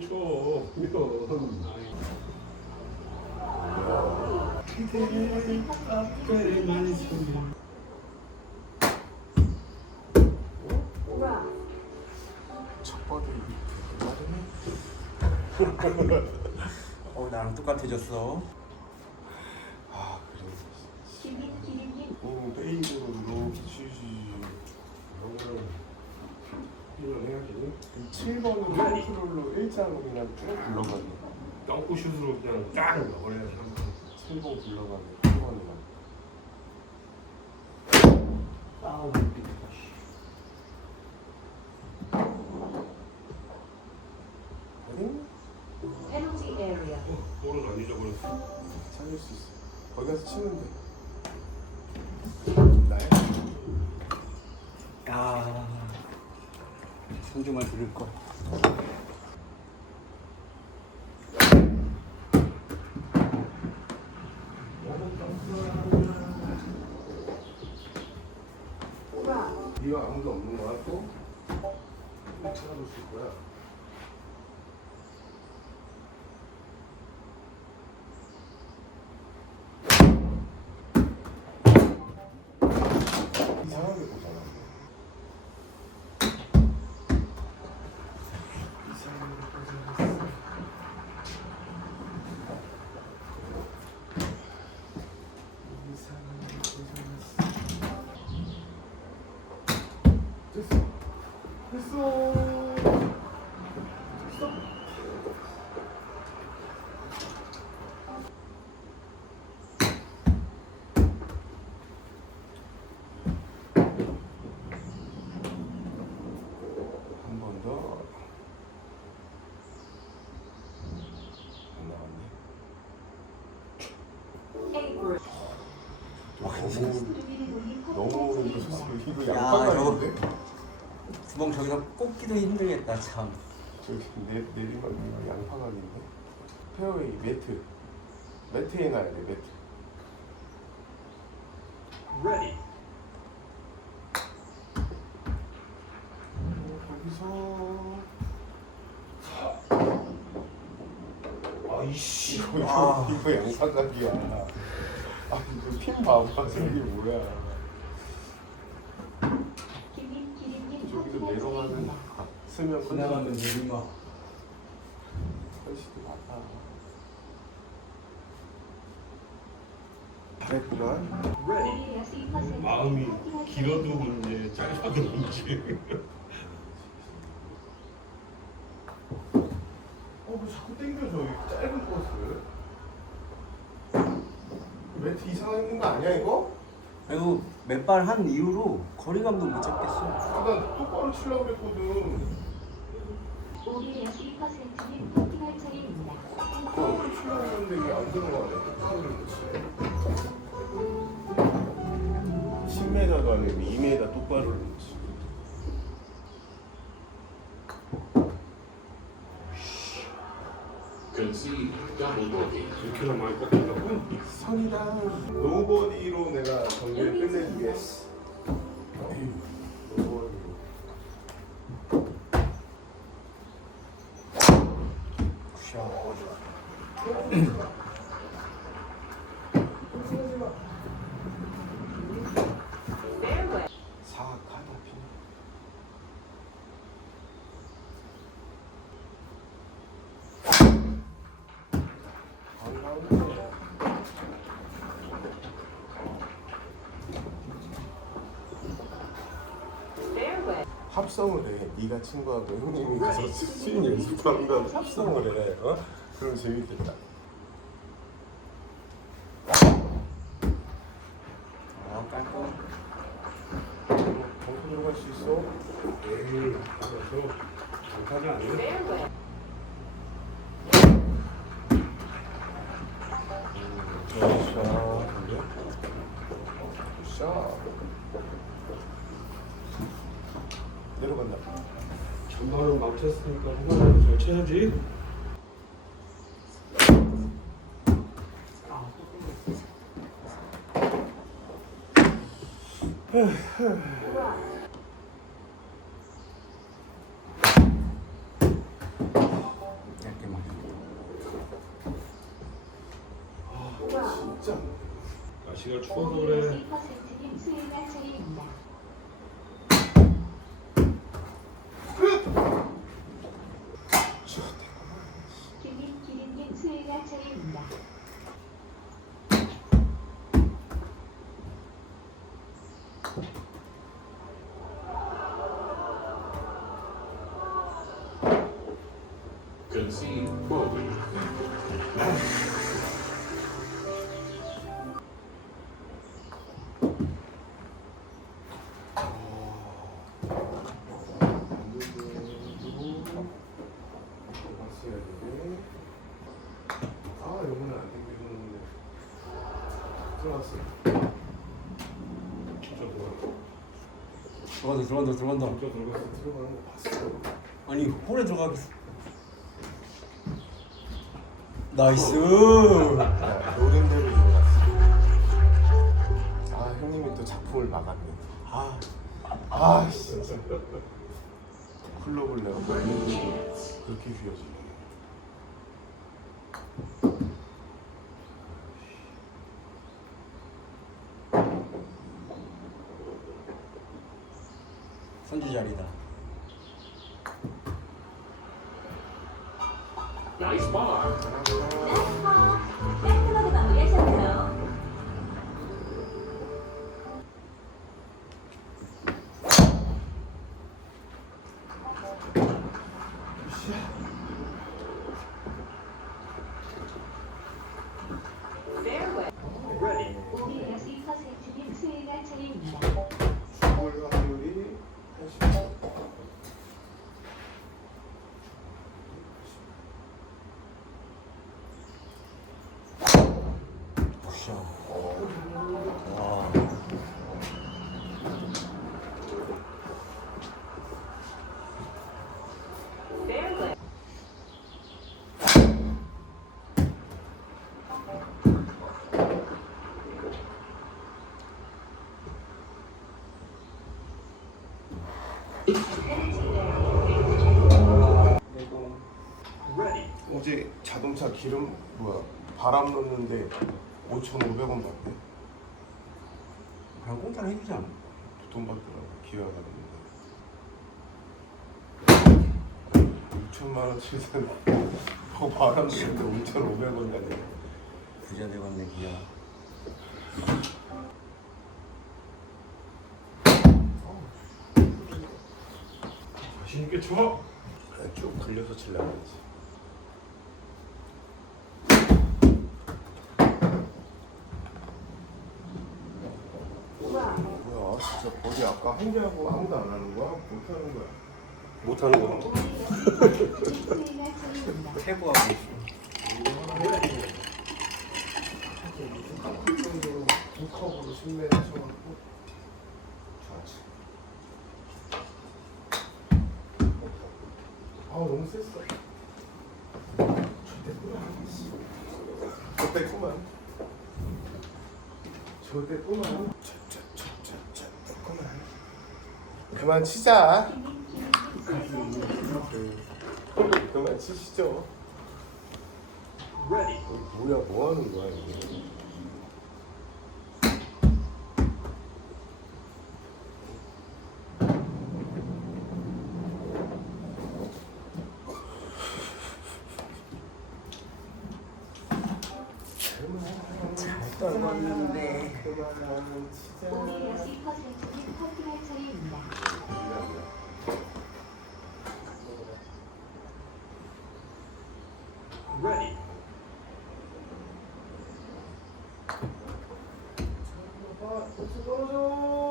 쳐. 형. 그대 앞가에 많이 소리. 첫 번째 어 나랑 똑같아졌어. 아 그래 오 베이브로 이렇게 치지 이런 해야지. 7번으로 컨트롤로 일자로 그냥 쭉 굴러가네 덩크슛으로 그냥 쫙 넣어버려야지. 7번 굴러가네 7번이랑 손주만 들을 걸. 네가 아무도 없는 거야 또? 찾아줬을 거야 이상하게 보잖아 이상하게 보잖아 이상하게 보잖아 됐어. 됐어. 됐어. 한 번 더. 안 나왔네. A group. 너무 너무 이거 이거 야, 양파가 저거- 있는데? 주먹 저기서 꼽기도 힘들겠다 참. 저기 내 내리막 양파각인데 페어웨이 매트 매트에 놔야 돼 매트 Ready. 거기서 아이씨. 이거 이거, 아. 이거 양파각이야 아 이거 핀 봐봐 저게 뭐야 저기서 내려가는 쓰면 지나가는 내리막. 훨씬 많다 Ready. 마음이 길어도 문제, 짧아도 문제. 어왜 자꾸 땡겨져 이 짧은 코스 매트 이상한 있는 거 아니야 이거? 그리고 몇발한 이후로 거리감도 못 잡겠어. 아 나 똑바로 치려고 그랬거든 우리의 12%는 포팅할 차례입니다. 똑바로 치려고 했는데 이게 안 들어가네 똑바로 그렇지 10m도 아니고 2m 똑바로 그렇지 Double bogey. 이렇게나 많이 꺾인다고? 선이다 노버디로 내가 경기를 끝내주겠어 노버디로 Fairway. 사악하다 피 반가운데 Fairway. 합성을 해. 네가 친구하고 형님이 가서 스윙 연습하는 거 합성을 해. 어? 그럼 재밌겠다. 아 깔끔. 벙커 들어갈 수 있어? 에이, 그래서 장타지 아니 됐으니까 후반에도 잘 쳐야지. 얇게만. 아, 진짜. 날씨가 추워서 그래. 들어갔어 들어가. 들어간다 들어간다 들어간다. 진짜 들어갔어. 들어가는 거 봤어 아니 홀에 들어가기. 나이스. 야, 노림대로 들어갔어 아 형님이 또 작품을 막았네. 아, 아 진짜. 클럽을 내가 그렇게 휘어지 Nice bar. 어제 자동차 기름 뭐야 바람 넣는데 5,500원 받대. 그냥 공짜로 해주지 않아? 돈 받더라고 기아가 넣는데. 6천만 원치는 더 바람 넣는데 5,500원 받네 부자 되겠네 기야 자신 있게 쳐. 쭉 돌려서 치려고 했지 뭐야 버디 아까 한개 하고 아무도 안 하는 거야? 못 하는 거야? 못 하는 거야 오비 플러스 2%님 수요일날 차례입니다. 태보하고 있어 두 컵으로 10m 쳐갖고 좋았지 아 너무 셌어. 저때구만 저때구만 저때구만 저저저저저때구만 그만 치자. 그만 치시죠 어, 뭐야 뭐 하는 거야 이게 아, 벌써 떨어져.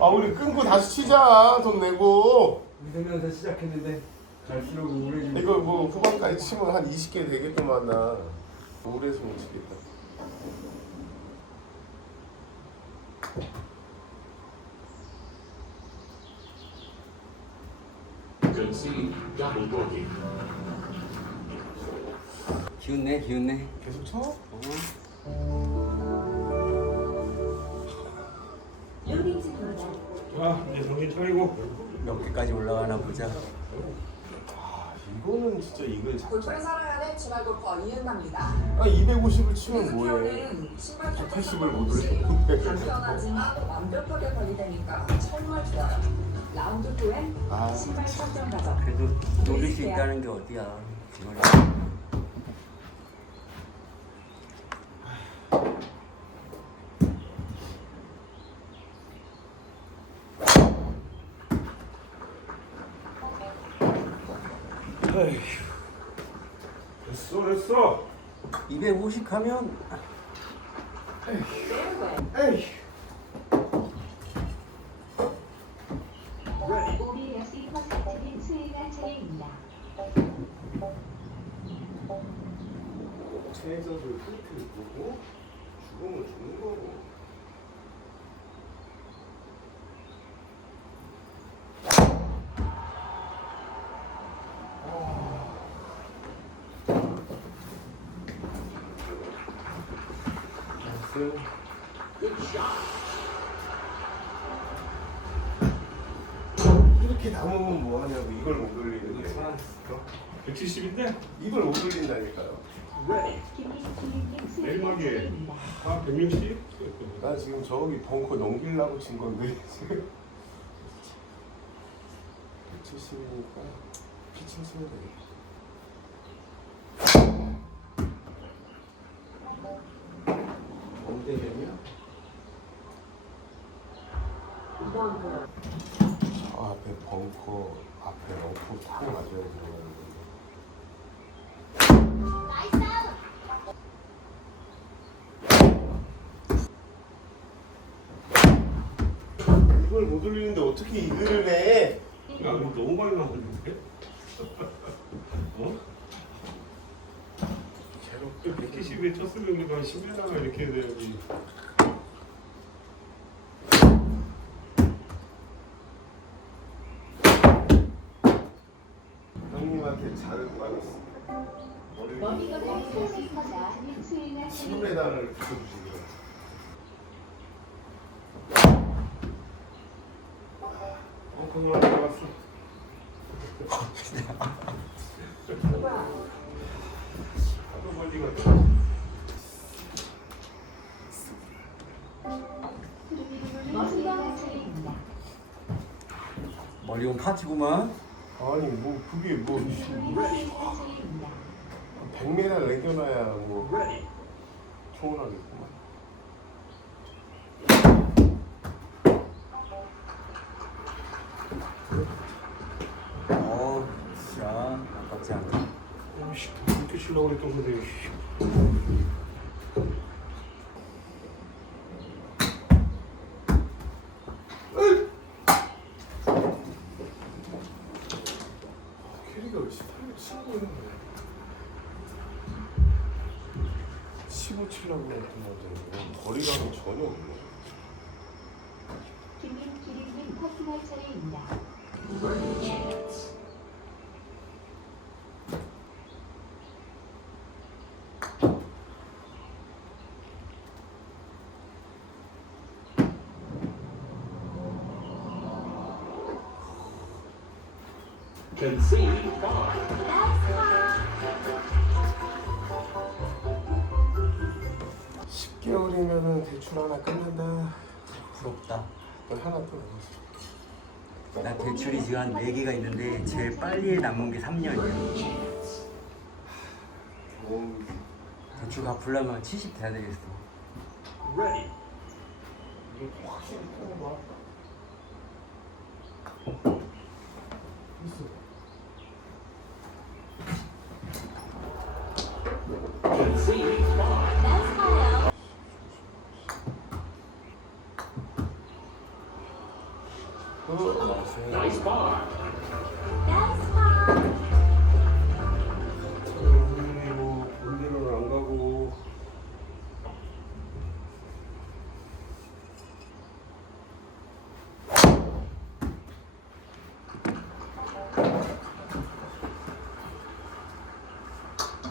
아, 우리 끊고 다시 치자. 돈 내고. 웃으면서 시작했는데 갈수록 우울해지 이거 뭐 후반까지 치면 한 20개 되겠구만 나. 우울해서 못 치겠다. 기운내 기운내 계속 쳐? 로딩 중입니다. 아, 이제 정신 차리고. 몇 개까지 올라가나 보자 아 이거는 진짜 이걸 골프를 사랑하는 주말 골퍼 이은나입니다. 아 250을 치면 뭐해 는 신발 180을 못 간편하지만 완벽하게 관리되니까 정말 좋아요. 라운드 후엔 아. 신발 설정 과정. 그래도 노릴 수 있다는 게 어디야 이거는 에휴. 됐어, 됐어. 250 하면 에이. 우리 역시 퍼센트는 수행할 차례입니다. 최저를 포인트를 보고 죽음을 주는 거고 Good shot. 이렇게 남으면 뭐하냐고 이걸 못 올리는데 170인데? 이걸 못 수행할 내리막이에. 차례입니다. 아, 160? 나 지금 저기 벙커 넘기려고 친 건데 지금 170이니까 피칭 치면 되겠다 언제냐면? 저 앞에 벙커 앞에 러프 탁 맞아야 들어가는 이걸 못 올리는데 어떻게 이글을 해? 야, 이거 너무 많이 나왔는데? 어? 그 170에 쳤으면 우리가 10m가 이렇게 해야 돼야지. 역시 퍼센트는 수행할 차례입니다. 10m를 붙여주시고요. 어, 안 나왔어. 하도 멀리 갔다. 머리 온 파티구만 아니 뭐 그게 뭐 수행할 차례입니다. 100m 내겨놔야 뭐. 충분하겠구만. 어 진짜 아깝지 않다 어, 씨, 이렇게 치려고 했던 건데. 씨. 캐리가 왜 18을 치고 있는 거야? 15 치려고 했던 건데 거리감이 전혀 없네. 김민기님 퍼팅할 차례입니다. Concede five. 십 10개월이면은 대출 하나 끝난다. 부럽다 너 하나 또 남았어. 나 대출이 지금 한 4개가 있는데 제일 빨리 남은 게 3년이야 오, 대출 갚으려면 70 돼야 되겠어 Ready. 이거 확실히 타는 거야.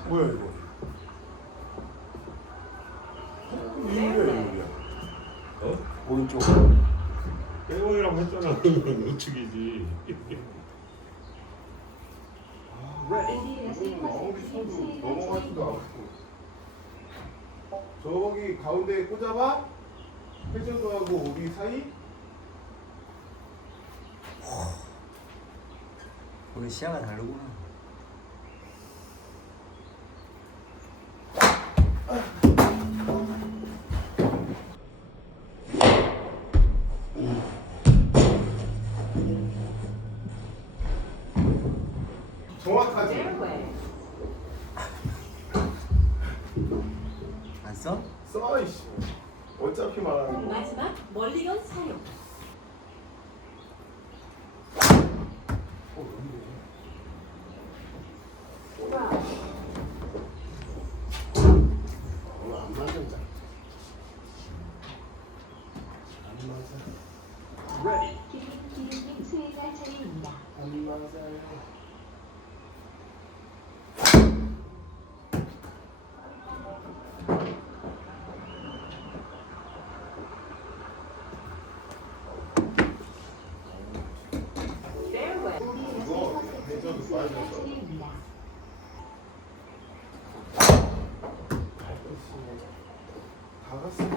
뭐야 이유야. 어? 오른쪽. 빼고이라고 했잖아. 그건 우측이지. 10% 쳐도 수혜가 넘어가지도. 않고. 저기 가운데 꽂아봐. 해저드하고 오비 사이. 우리 시야가 다르구나. 정확하지. 안 써? 써 이씨. 어차피 말하는 거. 마지막 멀리건 사용. 오늘 안 맞는다. 안 맞아. Ready. 기린 기린님 수혜가 차례입니다. 안 맞아요. 오비의 10% 이거 해저드 수혜가 빠져서. 차례입니다. 다 갔어. 다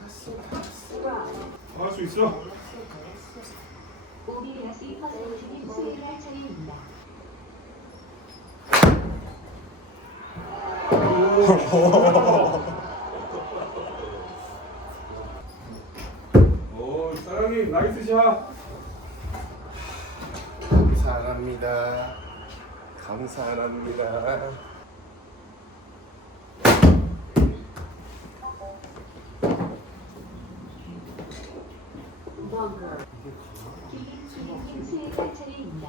갔어. 다 갔어. 다 있어? 오비의 10%님 수혜가 차례입니다. 오 사랑님 나이스 샷. 감사합니다. 감사합니다. 기린 기린님 수혜가 차례입니다.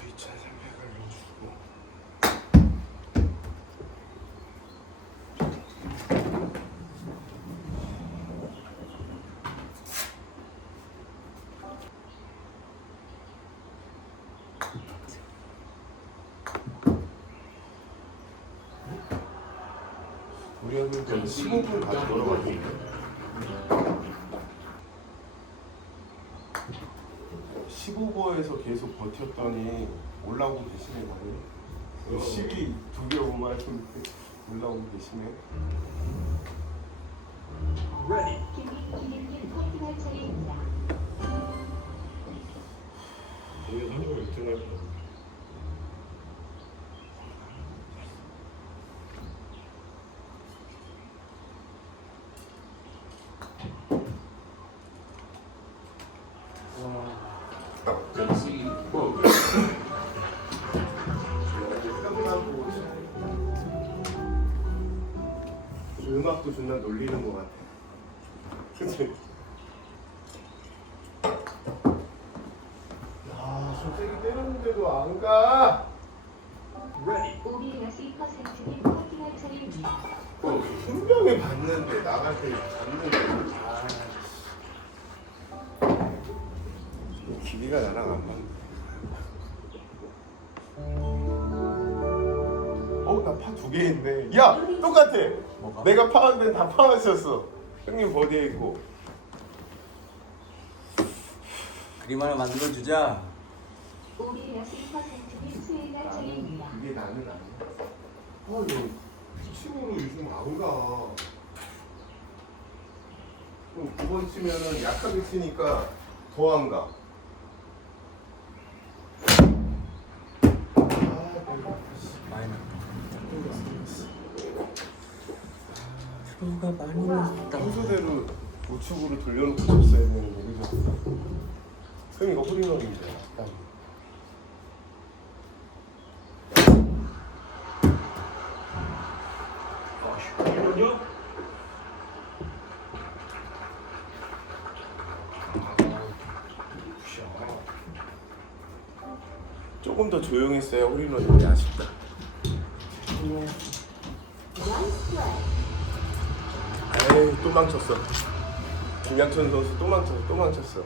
귀찮은 생각을 주고. 우리 애들 15분 다 걸어가지고 15보에서 계속 버텼더니 올라오고 계시네 거의 12 두개 오만 올라오고 계시네. Ready. 기린 기린님 커팅할 차례입니다. 이게 한국에 이렇게 날거 존나 놀리는 것 같아 두 개 있네 야 똑같아 뭐가? 내가 파한 데는 다 파하셨어 형님 버디에 있고 그림 하나 만들어 주자. 오비의 10%님 수혜가 차례입니다. 그게 나는 아니야 아 너 피칭으로 요즘 안 가 그럼 9번 치면은 약하게 치니까 더 안 가. 많이 나. 아, 뷰가 많이 났다. 순서대로 우측으로 돌려놓고 쳤어야 되는 여기서 그럼 이거 홀인원입니다 약간. 조금 더 조용했어야 홀인원인데 아쉽다 에이 또 망쳤어. 김양천 선수 또 망쳤어. 또 망쳤어.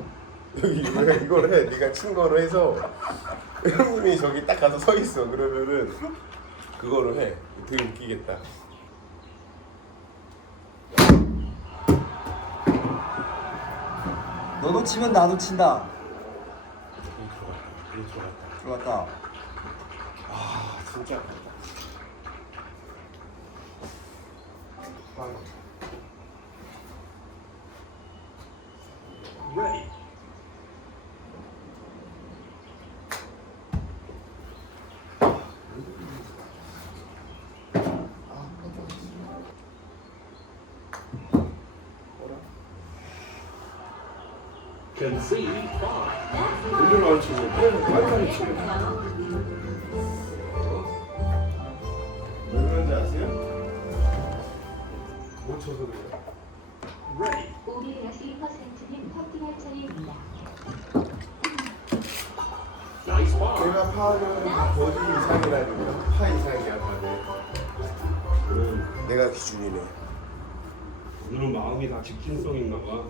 여기 왜 이걸 해? 네가 친 거로 해서 형님이 저기 딱 가서 서 있어. 그러면은 그거로 해. 되게 웃기겠다. 너도 치면 나도 친다. 좋았다. 들어갔다. 아 진짜 아깝다. Ready. 파하면 다 버디 이상이라니까 파 이상이야 다들. 응. 내가 기준이네. 오늘은 마음이 다 직진성인가 봐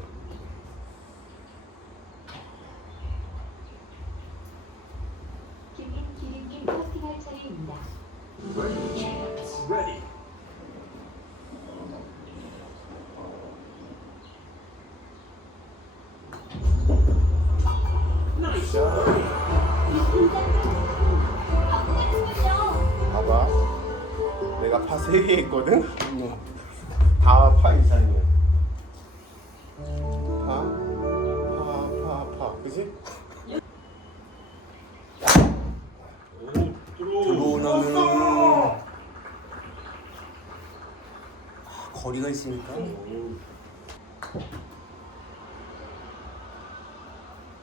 거리가 있으니까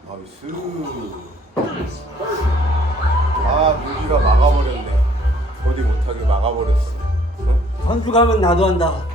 나이스 Nice birdie. 아 물기가 막아버렸네 어디 못하게 막아버렸어 어? 선수 가면 나도 한다. 아,